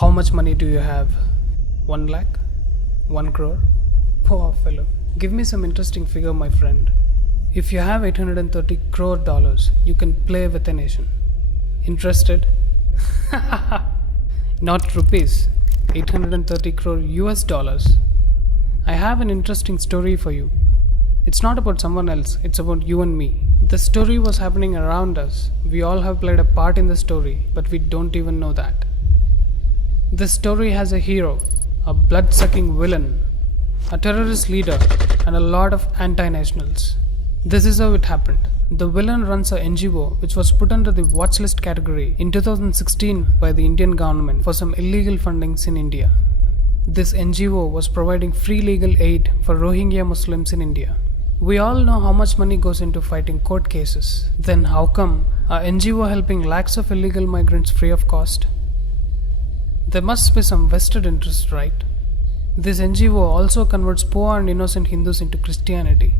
How much money do you have? 1 lakh? 1 crore? Poor fellow. Give me some interesting figure, my friend. If you have 830 crore dollars, you can play with a nation. Interested? Not rupees. 830 crore US dollars. I have an interesting story for you. It's not about someone else, it's about you and me. The story was happening around us. We all have played a part in the story, but we don't even know that. This story has a hero, a blood-sucking villain, a terrorist leader, and a lot of anti-nationals. This is how it happened. The villain runs a NGO which was put under the watchlist category in 2016 by the Indian government for some illegal fundings in India. This NGO was providing free legal aid for Rohingya Muslims in India. We all know how much money goes into fighting court cases. Then how come a NGO helping lakhs of illegal migrants free of cost? There must be some vested interest, right? This NGO also converts poor and innocent Hindus into Christianity.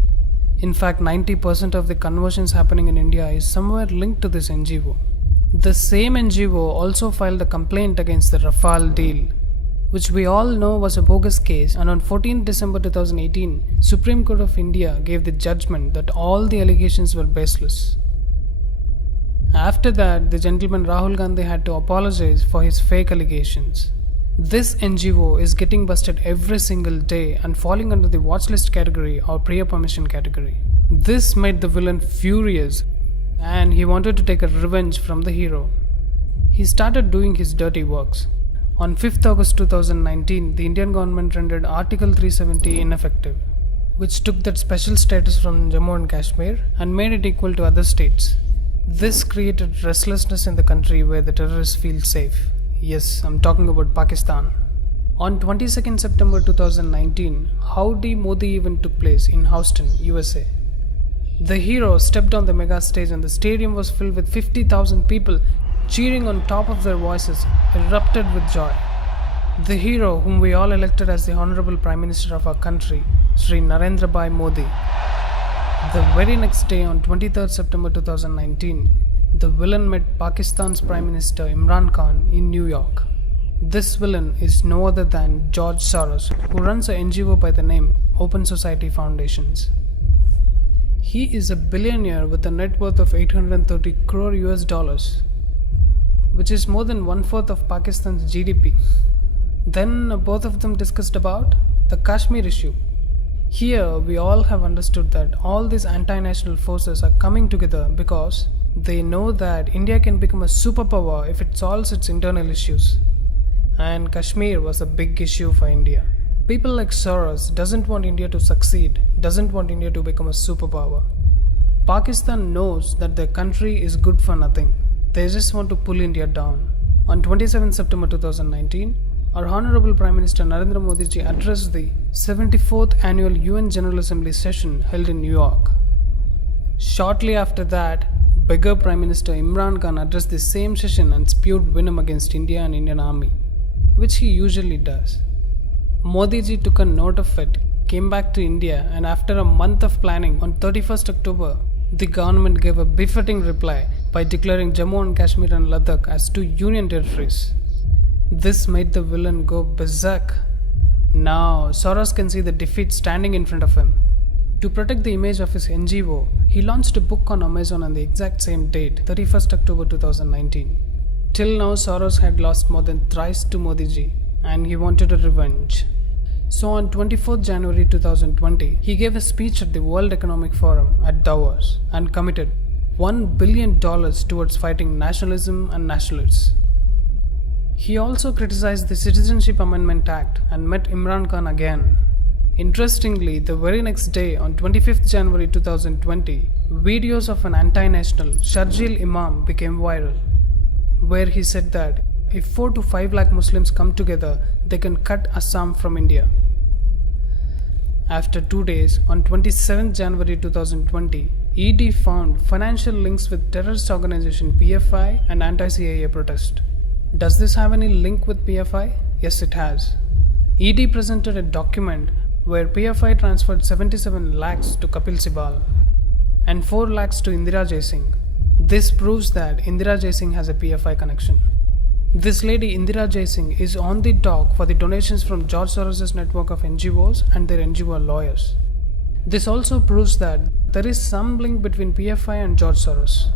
In fact, 90% of the conversions happening in India is somewhere linked to this NGO. The same NGO also filed a complaint against the Rafale deal, which we all know was a bogus case, and on 14 December 2018, Supreme Court of India gave the judgment that all the allegations were baseless. After that, the gentleman Rahul Gandhi had to apologize for his fake allegations. This NGO is getting busted every single day and falling under the watchlist category or prior permission category. This made the villain furious and he wanted to take a revenge from the hero. He started doing his dirty works. On 5th August 2019, the Indian government rendered Article 370 ineffective, which took that special status from Jammu and Kashmir and made it equal to other states. This created restlessness in the country where the terrorists feel safe. Yes, I'm talking about Pakistan. On 22nd September 2019, Howdy Modi event took place in Houston, USA. The hero stepped on the mega stage and the stadium was filled with 50,000 people cheering on top of their voices, erupted with joy. The hero, whom we all elected as the Honorable Prime Minister of our country, Sri Narendra Bhai Modi. The very next day, on 23rd September 2019, the villain met Pakistan's Prime Minister Imran Khan in New York. This villain is no other than George Soros, who runs an NGO by the name Open Society Foundations. He is a billionaire with a net worth of 830 crore US dollars, which is more than 1/4 of Pakistan's GDP. Then both of them discussed about the Kashmir issue. Here we all have understood that all these anti-national forces are coming together because they know that India can become a superpower if it solves its internal issues. And Kashmir was a big issue for India. People like Soros doesn't want India to succeed, doesn't want India to become a superpower. Pakistan knows that their country is good for nothing. They just want to pull India down. On 27 September 2019, our Honorable Prime Minister Narendra Modi ji addressed the 74th Annual UN General Assembly session held in New York. Shortly after that, beggar Prime Minister Imran Khan addressed the same session and spewed venom against India and Indian Army, which he usually does. Modi ji took a note of it, came back to India, and after a month of planning, on 31st October, the government gave a befitting reply by declaring Jammu and Kashmir and Ladakh as two union territories. This made the villain go berserk. Now, Soros can see the defeat standing in front of him. To protect the image of his NGO, he launched a book on Amazon on the exact same date, 31st October 2019. Till now, Soros had lost more than thrice to Modi ji, and he wanted a revenge. So on 24th January 2020, he gave a speech at the World Economic Forum at Davos and committed $1 billion towards fighting nationalism and nationalists. He also criticized the Citizenship Amendment Act and met Imran Khan again. Interestingly, the very next day, on 25th January 2020, videos of an anti-national Sharjeel Imam became viral, where he said that if 4 to 5 lakh Muslims come together, they can cut Assam from India. After 2 days, on 27th January 2020, ED found financial links with terrorist organization PFI and anti-CIA protest. Does this have any link with PFI? Yes, it has. ED presented a document where PFI transferred 77 lakhs to Kapil Sibal and 4 lakhs to Indira Jaisingh. This proves that Indira Jaisingh has a PFI connection. This lady Indira Jaising is on the dock for the donations from George Soros' network of NGOs and their NGO lawyers. This also proves that there is some link between PFI and George Soros.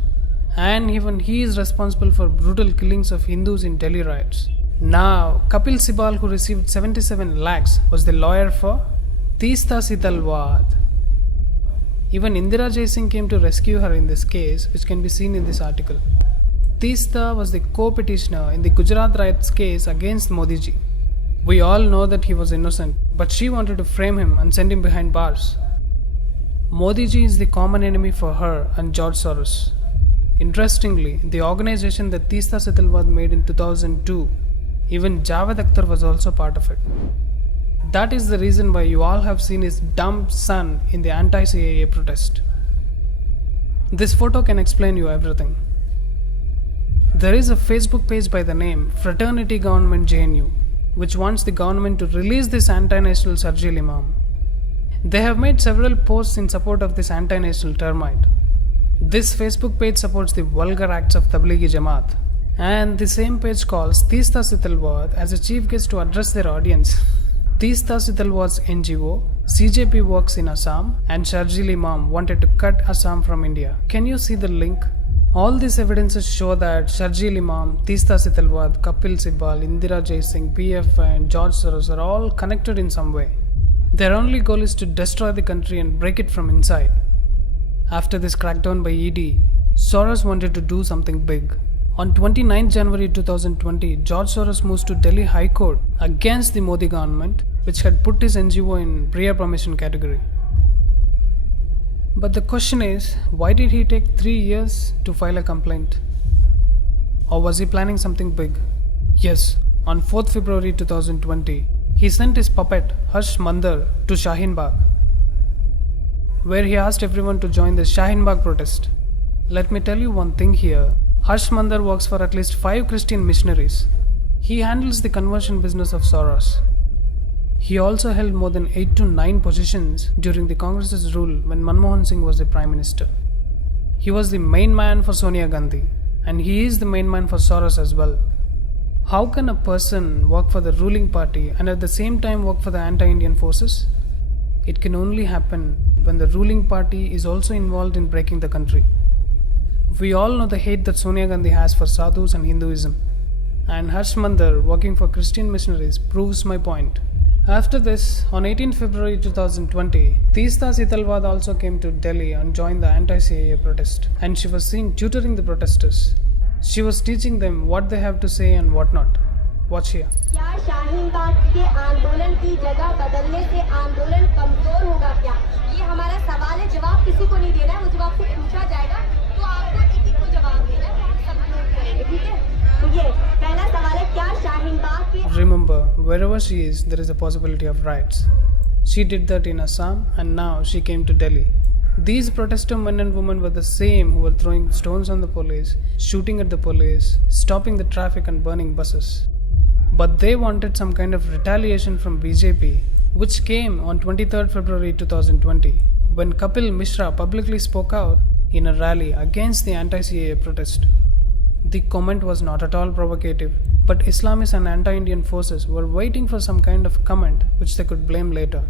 And even he is responsible for brutal killings of Hindus in Delhi riots. Now, Kapil Sibal, who received 77 lakhs, was the lawyer for Teesta Sitalwad. Even Indira Jaising came to rescue her in this case, which can be seen in this article. Teesta was the co-petitioner in the Gujarat riots case against Modi ji. We all know that he was innocent, but she wanted to frame him and send him behind bars. Modi ji is the common enemy for her and George Soros. Interestingly, the organization that Teesta Sitalwad made in 2002, even Javed Akhtar was also part of it. That is the reason why you all have seen his dumb son in the anti-CAA protest. This photo can explain you everything. There is a Facebook page by the name Fraternity Government JNU, which wants the government to release this anti-national Sharjeel Imam. They have made several posts in support of this anti-national termite. This Facebook page supports the vulgar acts of Tablighi Jamaat, and the same page calls Teesta Sitalwad as a chief guest to address their audience. Teesta Sitalwad's NGO, CJP works in Assam, and Sharjeel Imam wanted to cut Assam from India. Can you see the link? All these evidences show that Sharjeel Imam, Teesta Sitalwad, Kapil Sibal, Indira Jaising, PFI and George Soros are all connected in some way. Their only goal is to destroy the country and break it from inside. After this crackdown by ED, Soros wanted to do something big. On 29 January 2020, George Soros moves to Delhi High Court against the Modi government, which had put his NGO in prior permission category. But the question is, why did he take 3 years to file a complaint? Or was he planning something big? Yes, on 4th February 2020, he sent his puppet Harsh Mandar to Shaheen Bagh, where he asked everyone to join the Shaheen Bagh protest. Let me tell you one thing here. Harsh Mandar works for at least 5 Christian missionaries. He handles the conversion business of Soros. He also held more than 8 to 9 positions during the Congress's rule when Manmohan Singh was the Prime Minister. He was the main man for Sonia Gandhi, and he is the main man for Soros as well. How can a person work for the ruling party and at the same time work for the anti-Indian forces? It can only happen when the ruling party is also involved in breaking the country. We all know the hate that Sonia Gandhi has for sadhus and Hinduism, and Harsh Mandar working for Christian missionaries proves my point. After this, on 18 February 2020, Teesta Sitalwad also came to Delhi and joined the anti-CAA protest, and she was seen tutoring the protesters. She was teaching them what they have to say and what not. Watch here. क्या शाहीन बाग के आंदोलन की जगह बदलने से आंदोलन कमजोर होगा क्या? ये हमारा सवाल है, जवाब किसी को नहीं देना है, वो जवाब से पूछा जाएगा तो आपको एक को जवाब देना है, आप सब नोट करेंगे, ठीक है? तो ये पहला सवाल है, क्या शाहीन बाग के Remember, wherever she is, there is a possibility of riots. She did that in Assam, and now she came to Delhi. These protester men and women were the same who were throwing stones on the police, shooting at the police, stopping the traffic and burning buses. But they wanted some kind of retaliation from BJP, which came on 23rd February 2020, when Kapil Mishra publicly spoke out in a rally against the anti-CAA protest. The comment was not at all provocative, but Islamists and anti-Indian forces were waiting for some kind of comment which they could blame later.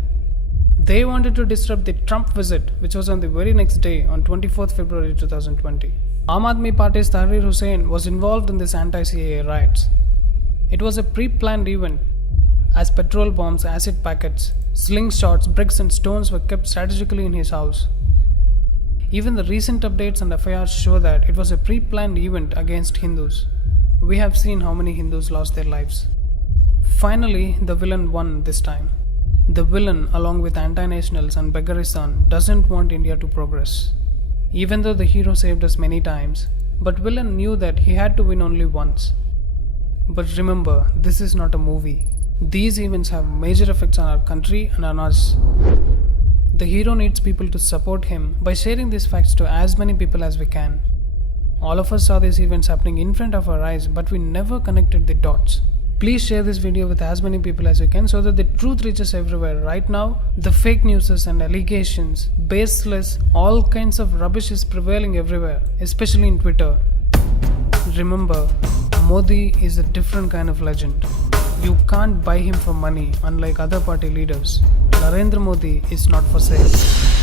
They wanted to disrupt the Trump visit, which was on the very next day on 24th February 2020. Aam Aadmi Party's Tahrir Hussain was involved in this anti-CAA riots. It was a pre-planned event, as petrol bombs, acid packets, slingshots, bricks and stones were kept strategically in his house. Even the recent updates and FIRs show that it was a pre-planned event against Hindus. We have seen how many Hindus lost their lives. Finally, the villain won this time. The villain, along with anti-nationals and Begaristan, doesn't want India to progress. Even though the hero saved us many times, but villain knew that he had to win only once. But remember, this is not a movie. These events have major effects on our country and on us. The hero needs people to support him by sharing these facts to as many people as we can. All of us saw these events happening in front of our eyes, but we never connected the dots. Please share this video with as many people as you can so that the truth reaches everywhere. Right now, the fake news and allegations, baseless, all kinds of rubbish is prevailing everywhere, especially in Twitter. Remember, Modi is a different kind of legend. You can't buy him for money, unlike other party leaders. Narendra Modi is not for sale.